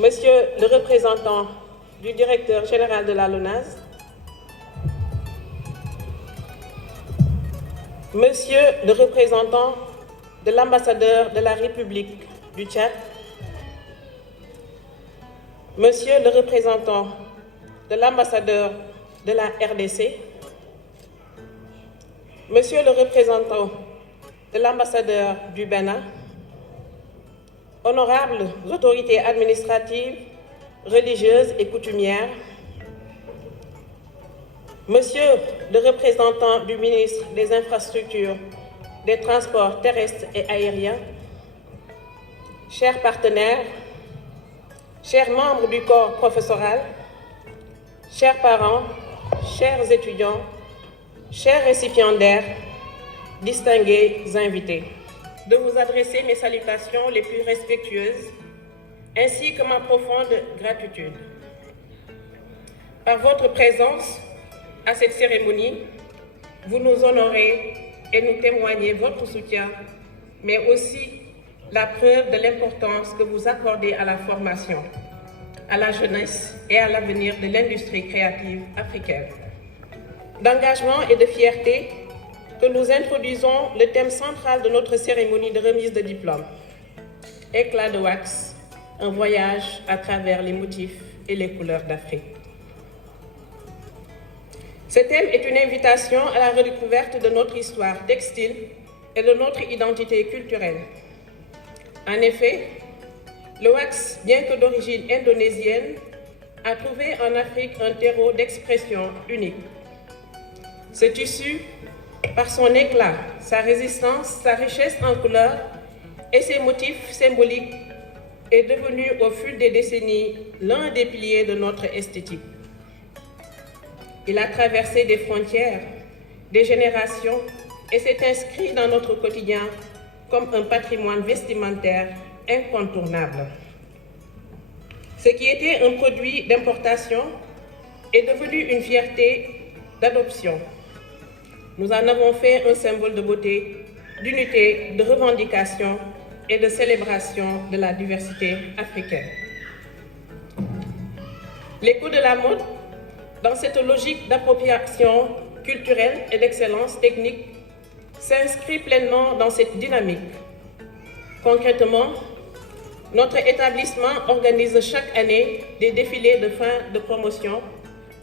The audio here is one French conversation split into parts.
Monsieur le représentant du directeur général de la LONASE, Monsieur le représentant de l'ambassadeur de la République du Tchad, Monsieur le représentant de l'ambassadeur de la RDC, Monsieur le représentant de l'ambassadeur du Bénin, honorables autorités administratives, religieuses et coutumières, Monsieur le représentant du ministre des Infrastructures, des Transports terrestres et aériens, chers partenaires, chers membres du corps professoral, chers parents, chers étudiants, chers récipiendaires, distingués invités, de vous adresser mes salutations les plus respectueuses, ainsi que ma profonde gratitude. Par votre présence à cette cérémonie, vous nous honorez et nous témoignez votre soutien, mais aussi la preuve de l'importance que vous accordez à la formation, à la jeunesse et à l'avenir de l'industrie créative africaine. D'engagement et de fierté que nous introduisons le thème central de notre cérémonie de remise de diplôme. Éclat de wax, un voyage à travers les motifs et les couleurs d'Afrique. Ce thème est une invitation à la redécouverte de notre histoire textile et de notre identité culturelle. En effet, le wax, bien que d'origine indonésienne, a trouvé en Afrique un terreau d'expression unique. Ce tissu, par son éclat, sa résistance, sa richesse en couleurs et ses motifs symboliques, est devenu au fil des décennies l'un des piliers de notre esthétique. Il a traversé des frontières, des générations et s'est inscrit dans notre quotidien comme un patrimoine vestimentaire incontournable. Ce qui était un produit d'importation est devenu une fierté d'adoption. Nous en avons fait un symbole de beauté, d'unité, de revendication et de célébration de la diversité africaine. L'écho de la mode, dans cette logique d'appropriation culturelle et d'excellence technique, s'inscrit pleinement dans cette dynamique. Concrètement, notre établissement organise chaque année des défilés de fin de promotion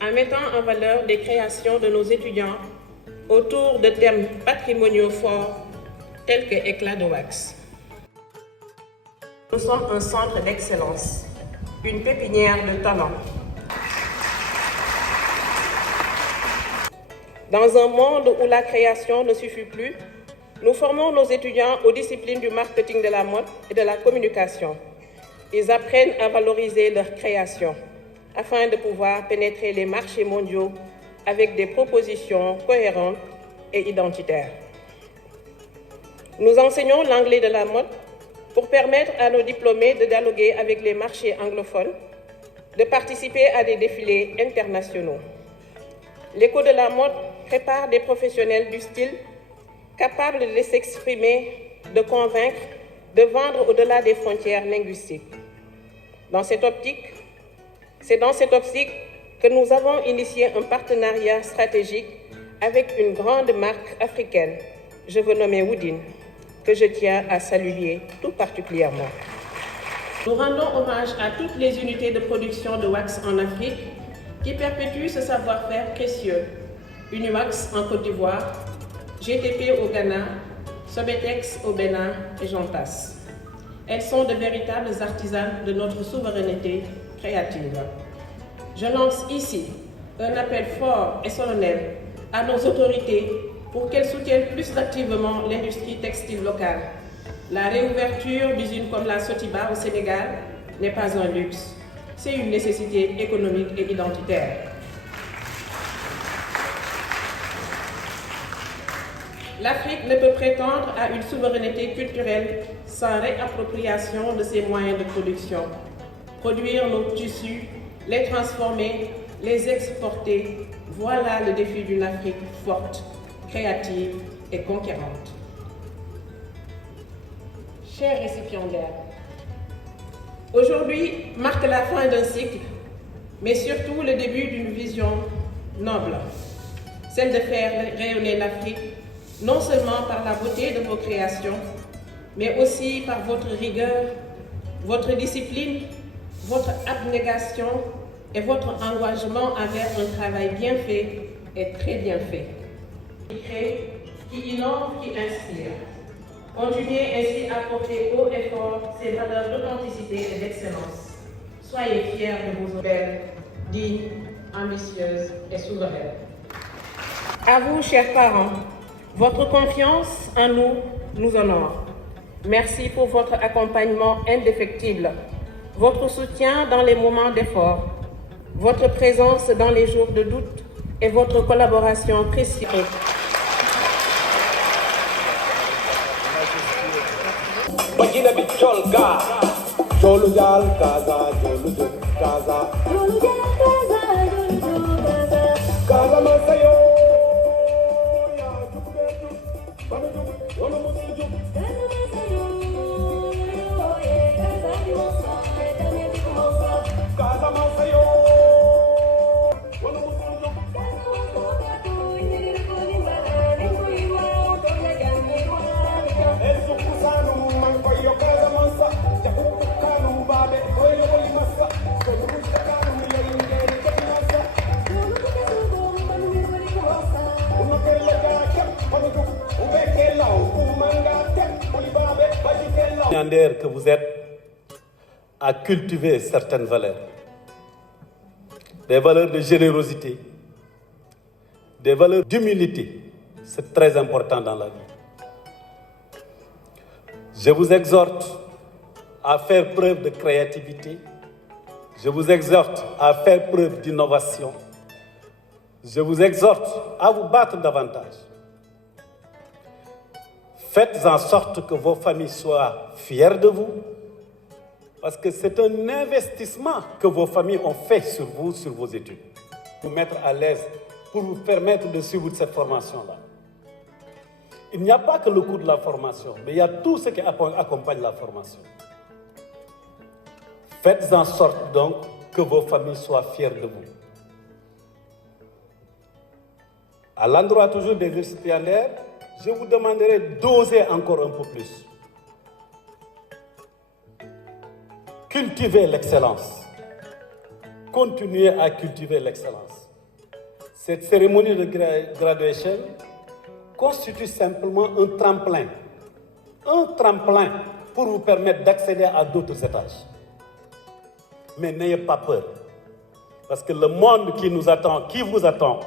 en mettant en valeur des créations de nos étudiants autour de thèmes patrimoniaux forts tels que éclat de wax. Nous sommes un centre d'excellence, une pépinière de talent. Dans un monde où la création ne suffit plus, nous formons nos étudiants aux disciplines du marketing de la mode et de la communication. Ils apprennent à valoriser leur création afin de pouvoir pénétrer les marchés mondiaux avec des propositions cohérentes et identitaires. Nous enseignons l'anglais de la mode pour permettre à nos diplômés de dialoguer avec les marchés anglophones, de participer à des défilés internationaux. L'écho de la mode prépare des professionnels du style capables de s'exprimer, de convaincre, de vendre au-delà des frontières linguistiques. C'est dans cette optique que nous avons initié un partenariat stratégique avec une grande marque africaine, je veux nommer Woodin, que je tiens à saluer tout particulièrement. Nous rendons hommage à toutes les unités de production de wax en Afrique qui perpétuent ce savoir-faire précieux. Uniwax en Côte d'Ivoire, GTP au Ghana, Sobetex au Bénin et j'en passe. Elles sont de véritables artisans de notre souveraineté créative. Je lance ici un appel fort et solennel à nos autorités pour qu'elles soutiennent plus activement l'industrie textile locale. La réouverture d'usines comme la Sotiba au Sénégal n'est pas un luxe, c'est une nécessité économique et identitaire. L'Afrique ne peut prétendre à une souveraineté culturelle sans réappropriation de ses moyens de production. Produire nos tissus, les transformer, les exporter, voilà le défi d'une Afrique forte, créative et conquérante. Chers récipiendaires, Aujourd'hui marque la fin d'un cycle, mais surtout le début d'une vision noble, celle de faire rayonner l'Afrique, non seulement par la beauté de vos créations, mais aussi par votre rigueur, votre discipline, votre abnégation et votre engagement envers un travail bien fait et très bien fait. Qui crée, qui innove, qui inspire. Continuez ainsi à porter haut et fort ces valeurs d'authenticité et d'excellence. Soyez fiers de vos belles, dignes, ambitieuses et souveraines. À vous, chers parents, votre confiance en nous nous honore. Merci pour votre accompagnement indéfectible, votre soutien dans les moments d'effort, votre présence dans les jours de doute et votre collaboration précieuse. Que vous êtes à cultiver certaines valeurs, des valeurs de générosité, des valeurs d'humilité. C'est très important dans la vie. Je vous exhorte à faire preuve de créativité, je vous exhorte à faire preuve d'innovation, je vous exhorte à vous battre davantage. Faites en sorte que vos familles soient fières de vous, parce que c'est un investissement que vos familles ont fait sur vous, sur vos études. Vous mettre à l'aise pour vous permettre de suivre cette formation-là. Il n'y a pas que le coût de la formation, mais il y a tout ce qui accompagne la formation. Faites en sorte donc que vos familles soient fières de vous. À l'endroit toujours des récipiendaires, je vous demanderai d'oser encore un peu plus. Cultivez l'excellence. Continuez à cultiver l'excellence. Cette cérémonie de graduation constitue simplement un tremplin pour vous permettre d'accéder à d'autres étages. Mais n'ayez pas peur, parce que le monde qui nous attend, qui vous attend,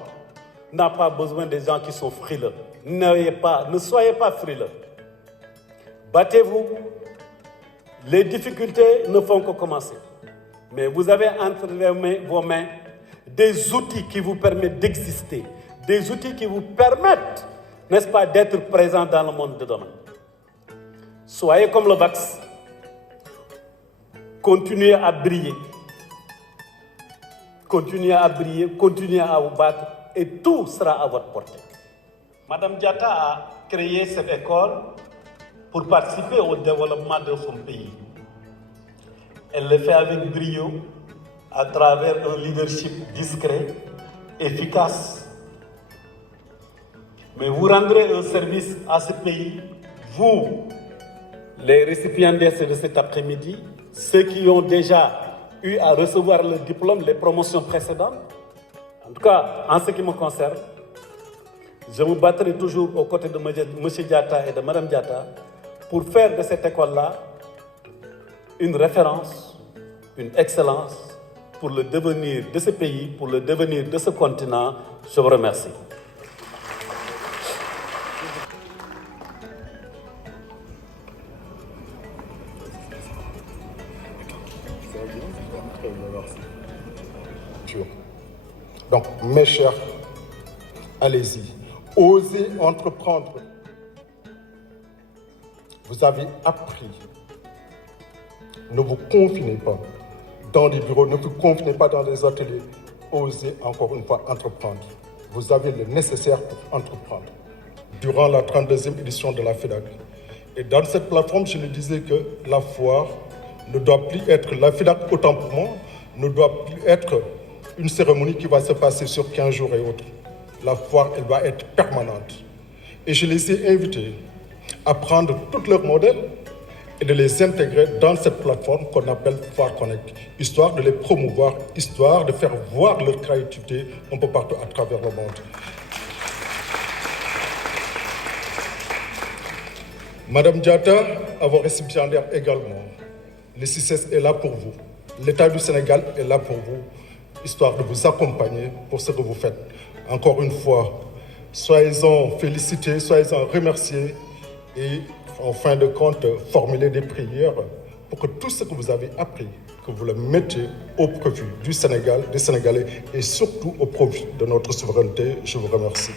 n'a pas besoin des gens qui sont frileux. Ne soyez pas frileux. Battez-vous. Les difficultés ne font que commencer. Mais vous avez entre vos mains des outils qui vous permettent d'exister, des outils qui vous permettent, n'est-ce pas, d'être présent dans le monde de demain. Soyez comme le VAX. Continuez à briller. Continuez à briller, continuez à vous battre et tout sera à votre portée. Madame Diatta a créé cette école pour participer au développement de son pays. Elle le fait avec brio, à travers un leadership discret, efficace. Mais vous rendrez un service à ce pays, vous, les récipiendaires de cet après-midi, ceux qui ont déjà eu à recevoir le diplôme, les promotions précédentes. En tout cas, en ce qui me concerne, je me battrai toujours aux côtés de M. Diatta et de Mme Diatta pour faire de cette école-là une référence, une excellence pour le devenir de ce pays, pour le devenir de ce continent. Je vous remercie. Donc, mes chers, allez-y, osez entreprendre. Vous avez appris. Ne vous confinez pas dans les bureaux, ne vous confinez pas dans les ateliers. Osez encore une fois entreprendre. Vous avez le nécessaire pour entreprendre. Durant la 32e édition de la FEDAC. Et dans cette plateforme, je le disais que la foire ne doit plus être, la FIDAK autant pour moi, ne doit plus être une cérémonie qui va se passer sur 15 jours et autres. La foire, elle va être permanente. Et je les ai invités à prendre tous leurs modèles et de les intégrer dans cette plateforme qu'on appelle Foire Connect, histoire de les promouvoir, histoire de faire voir leur créativité un peu partout à travers le monde. Madame Diatta, à vos récipiendaires également, le CICES est là pour vous. L'État du Sénégal est là pour vous, histoire de vous accompagner pour ce que vous faites. Encore une fois, soyez-en félicités, soyez-en remerciés et en fin de compte, formuler des prières pour que tout ce que vous avez appris, que vous le mettez au profit du Sénégal, des Sénégalais et surtout au profit de notre souveraineté. Je vous remercie.